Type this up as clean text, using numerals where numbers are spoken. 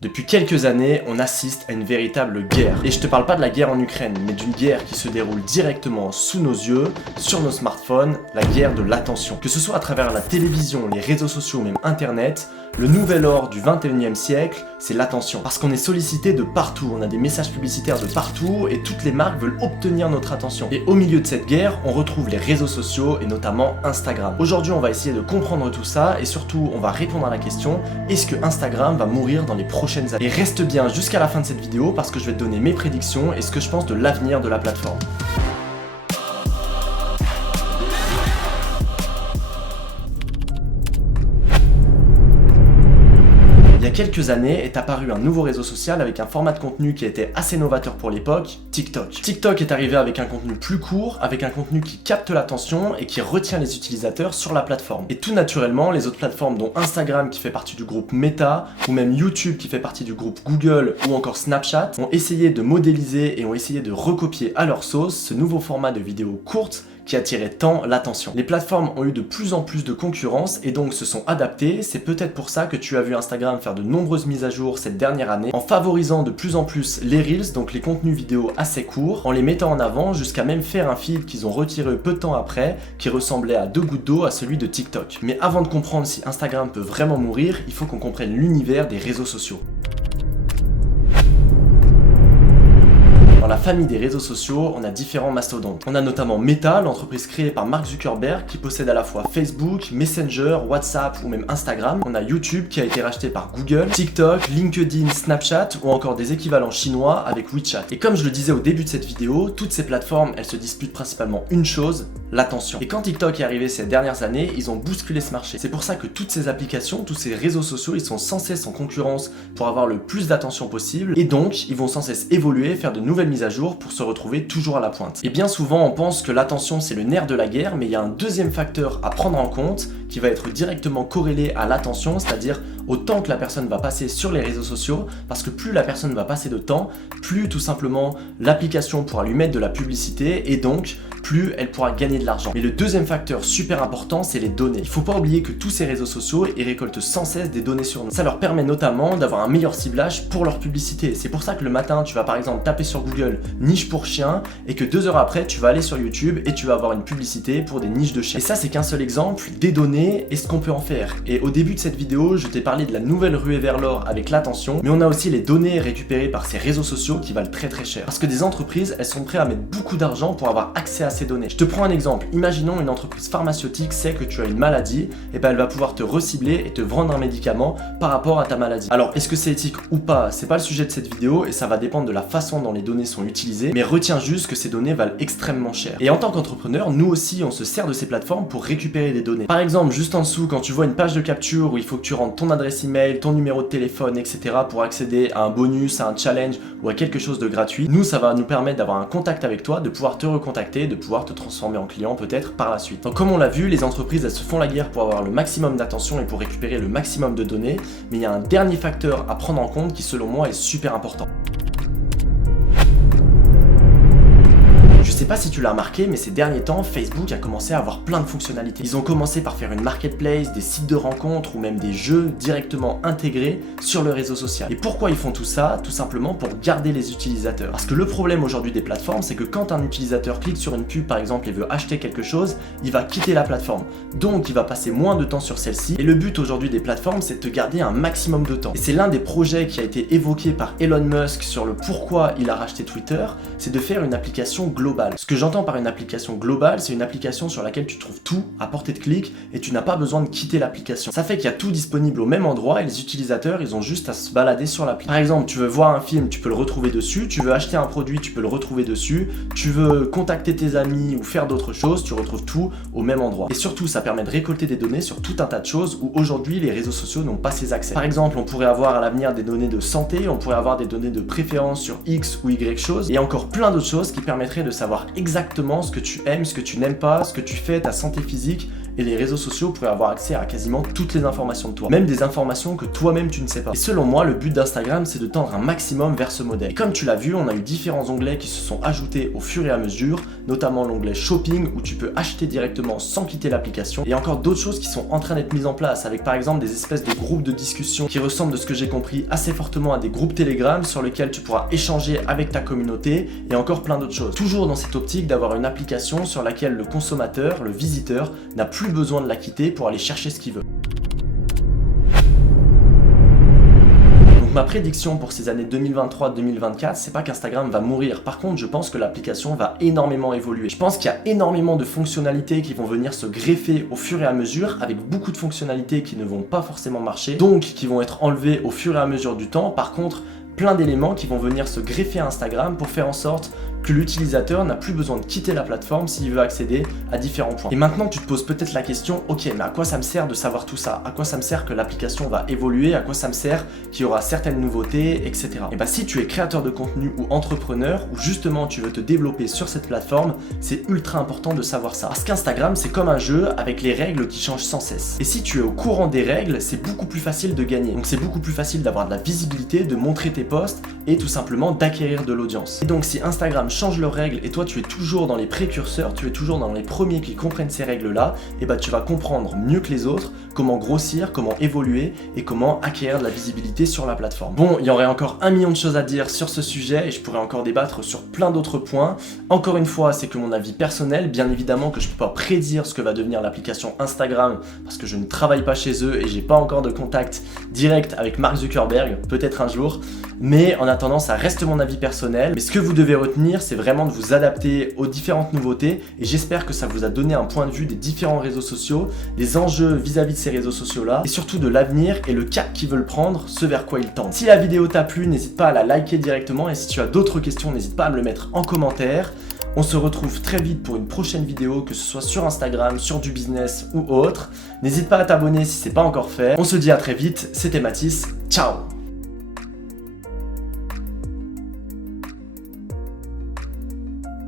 Depuis quelques années, on assiste à une véritable guerre. Et je te parle pas de la guerre en Ukraine, mais d'une guerre qui se déroule directement sous nos yeux, sur nos smartphones, la guerre de l'attention. Que ce soit à travers la télévision, les réseaux sociaux ou même internet, le nouvel or du 21e siècle, c'est l'attention. Parce qu'on est sollicité de partout, on a des messages publicitaires de partout et toutes les marques veulent obtenir notre attention. Et au milieu de cette guerre, on retrouve les réseaux sociaux et notamment Instagram. Aujourd'hui, on va essayer de comprendre tout ça et surtout, on va répondre à la question, est-ce que Instagram va mourir dans les prochaines années? Et reste bien jusqu'à la fin de cette vidéo parce que je vais te donner mes prédictions et ce que je pense de l'avenir de la plateforme. Il y a quelques années est apparu un nouveau réseau social avec un format de contenu qui était assez novateur pour l'époque, TikTok. TikTok est arrivé avec un contenu plus court, avec un contenu qui capte l'attention et qui retient les utilisateurs sur la plateforme. Et tout naturellement, les autres plateformes dont Instagram qui fait partie du groupe Meta, ou même YouTube qui fait partie du groupe Google, ou encore Snapchat, ont essayé de modéliser et ont essayé de recopier à leur sauce ce nouveau format de vidéos courtes qui attirait tant l'attention. Les plateformes ont eu de plus en plus de concurrence et donc se sont adaptées. C'est peut-être pour ça que tu as vu Instagram faire de nombreuses mises à jour cette dernière année en favorisant de plus en plus les Reels, donc les contenus vidéo assez courts, en les mettant en avant jusqu'à même faire un feed qu'ils ont retiré peu de temps après qui ressemblait à deux gouttes d'eau à celui de TikTok. Mais avant de comprendre si Instagram peut vraiment mourir, il faut qu'on comprenne l'univers des réseaux sociaux. Dans la famille des réseaux sociaux, on a différents mastodontes. On a notamment Meta, l'entreprise créée par Mark Zuckerberg qui possède à la fois Facebook, Messenger, WhatsApp ou même Instagram. On a YouTube qui a été racheté par Google, TikTok, LinkedIn, Snapchat ou encore des équivalents chinois avec WeChat. Et comme je le disais au début de cette vidéo, toutes ces plateformes, elles se disputent principalement une chose, l'attention. Et quand TikTok est arrivé ces dernières années, ils ont bousculé ce marché. C'est pour ça que toutes ces applications, tous ces réseaux sociaux, ils sont sans cesse en concurrence pour avoir le plus d'attention possible et donc ils vont sans cesse évoluer, faire de nouvelles mises à jour pour se retrouver toujours à la pointe. Et bien souvent on pense que l'attention c'est le nerf de la guerre, mais il y a un deuxième facteur à prendre en compte qui va être directement corrélé à l'attention, c'est-à-dire au temps que la personne va passer sur les réseaux sociaux, parce que plus la personne va passer de temps, plus tout simplement l'application pourra lui mettre de la publicité et donc plus elle pourra gagner de l'argent. Mais le deuxième facteur super important, c'est les données. Il faut pas oublier que tous ces réseaux sociaux, ils récoltent sans cesse des données sur nous. Ça leur permet notamment d'avoir un meilleur ciblage pour leur publicité. C'est pour ça que le matin, tu vas par exemple taper sur Google niche pour chien et que 2 heures après, tu vas aller sur YouTube et tu vas avoir une publicité pour des niches de chiens. Et ça, c'est qu'un seul exemple des données et ce qu'on peut en faire. Et au début de cette vidéo, je t'ai parlé de la nouvelle ruée vers l'or avec l'attention, mais on a aussi les données récupérées par ces réseaux sociaux qui valent très cher. Parce que des entreprises, elles sont prêtes à mettre beaucoup d'argent pour avoir accès à ces données. Je te prends un exemple. Imaginons une entreprise pharmaceutique sait que tu as une maladie, et ben elle va pouvoir te recibler et te vendre un médicament par rapport à ta maladie. Alors, est-ce que c'est éthique ou pas? C'est pas le sujet de cette vidéo et ça va dépendre de la façon dont les données sont utilisées, mais retiens juste que ces données valent extrêmement cher. Et en tant qu'entrepreneur, nous aussi, on se sert de ces plateformes pour récupérer des données. Par exemple, juste en dessous, quand tu vois une page de capture où il faut que tu rentres ton adresse email, ton numéro de téléphone, etc. pour accéder à un bonus, à un challenge ou à quelque chose de gratuit, nous, ça va nous permettre d'avoir un contact avec toi, de pouvoir te recontacter, de pouvoir te transformer en client peut-être par la suite. Donc comme on l'a vu, les entreprises elles se font la guerre pour avoir le maximum d'attention et pour récupérer le maximum de données, mais il y a un dernier facteur à prendre en compte qui selon moi est super important. Je sais pas si tu l'as remarqué, mais ces derniers temps, Facebook a commencé à avoir plein de fonctionnalités. Ils ont commencé par faire une marketplace, des sites de rencontres ou même des jeux directement intégrés sur le réseau social. Et pourquoi ils font tout ça? Tout simplement pour garder les utilisateurs. Parce que le problème aujourd'hui des plateformes, c'est que quand un utilisateur clique sur une pub par exemple et veut acheter quelque chose, il va quitter la plateforme. Donc il va passer moins de temps sur celle-ci. Et le but aujourd'hui des plateformes, c'est de te garder un maximum de temps. Et c'est l'un des projets qui a été évoqué par Elon Musk sur le pourquoi il a racheté Twitter, c'est de faire une application globale. Ce que j'entends par une application globale, c'est une application sur laquelle tu trouves tout à portée de clic et tu n'as pas besoin de quitter l'application. Ça fait qu'il y a tout disponible au même endroit et les utilisateurs, ils ont juste à se balader sur l'appli. Par exemple, tu veux voir un film, tu peux le retrouver dessus, tu veux acheter un produit, tu peux le retrouver dessus, tu veux contacter tes amis ou faire d'autres choses, tu retrouves tout au même endroit. Et surtout, ça permet de récolter des données sur tout un tas de choses où aujourd'hui, les réseaux sociaux n'ont pas ces accès. Par exemple, on pourrait avoir à l'avenir des données de santé, on pourrait avoir des données de préférence sur X ou Y choses et encore plein d'autres choses qui permettraient de savoir exactement ce que tu aimes, ce que tu n'aimes pas, ce que tu fais, ta santé physique et les réseaux sociaux pourraient avoir accès à quasiment toutes les informations de toi, même des informations que toi-même tu ne sais pas. Et selon moi, le but d'Instagram, c'est de tendre un maximum vers ce modèle. Et comme tu l'as vu, on a eu différents onglets qui se sont ajoutés au fur et à mesure, notamment l'onglet Shopping où tu peux acheter directement sans quitter l'application, et encore d'autres choses qui sont en train d'être mises en place, avec par exemple des espèces de groupes de discussion qui ressemblent, de ce que j'ai compris, assez fortement à des groupes Telegram sur lesquels tu pourras échanger avec ta communauté, et encore plein d'autres choses. Toujours dans cette optique d'avoir une application sur laquelle le consommateur, le visiteur, n'a plus besoin de la quitter pour aller chercher ce qu'il veut. Ma prédiction pour ces années 2023-2024, c'est pas qu'Instagram va mourir. Par contre, je pense que l'application va énormément évoluer. Je pense qu'il y a énormément de fonctionnalités qui vont venir se greffer au fur et à mesure, avec beaucoup de fonctionnalités qui ne vont pas forcément marcher, donc qui vont être enlevées au fur et à mesure du temps. Par contre, plein d'éléments qui vont venir se greffer à Instagram pour faire en sorte que l'utilisateur n'a plus besoin de quitter la plateforme s'il veut accéder à différents points. Et maintenant tu te poses peut-être la question, ok, mais à quoi ça me sert de savoir tout ça? À quoi ça me sert que l'application va évoluer? À quoi ça me sert qu'il y aura certaines nouveautés, etc. Et bah si tu es créateur de contenu ou entrepreneur, ou justement tu veux te développer sur cette plateforme, c'est ultra important de savoir ça. Parce qu'Instagram, c'est comme un jeu avec les règles qui changent sans cesse. Et si tu es au courant des règles, c'est beaucoup plus facile de gagner. Donc c'est beaucoup plus facile d'avoir de la visibilité, de montrer tes posts et tout simplement d'acquérir de l'audience. Et donc si Instagram change leurs règles et toi tu es toujours dans les précurseurs, tu es toujours dans les premiers qui comprennent ces règles là, et bah tu vas comprendre mieux que les autres comment grossir, comment évoluer et comment acquérir de la visibilité sur la plateforme. Bon, il y aurait encore 1 million de choses à dire sur ce sujet et je pourrais encore débattre sur plein d'autres points. Encore une fois, c'est que mon avis personnel, bien évidemment que je peux pas prédire ce que va devenir l'application Instagram parce que je ne travaille pas chez eux et j'ai pas encore de contact direct avec Mark Zuckerberg, peut-être un jour, mais en attendant ça reste mon avis personnel. Mais ce que vous devez retenir, c'est vraiment de vous adapter aux différentes nouveautés et j'espère que ça vous a donné un point de vue des différents réseaux sociaux, des enjeux vis-à-vis de ces réseaux sociaux là et surtout de l'avenir et le cap qu'ils veulent prendre, ce vers quoi ils tendent. Si la vidéo t'a plu, n'hésite pas à la liker directement et si tu as d'autres questions, n'hésite pas à me le mettre en commentaire. On se retrouve très vite pour une prochaine vidéo, que ce soit sur Instagram, sur du business ou autre. N'hésite pas à t'abonner si c'est pas encore fait. On se dit à très vite, c'était Mathis, ciao!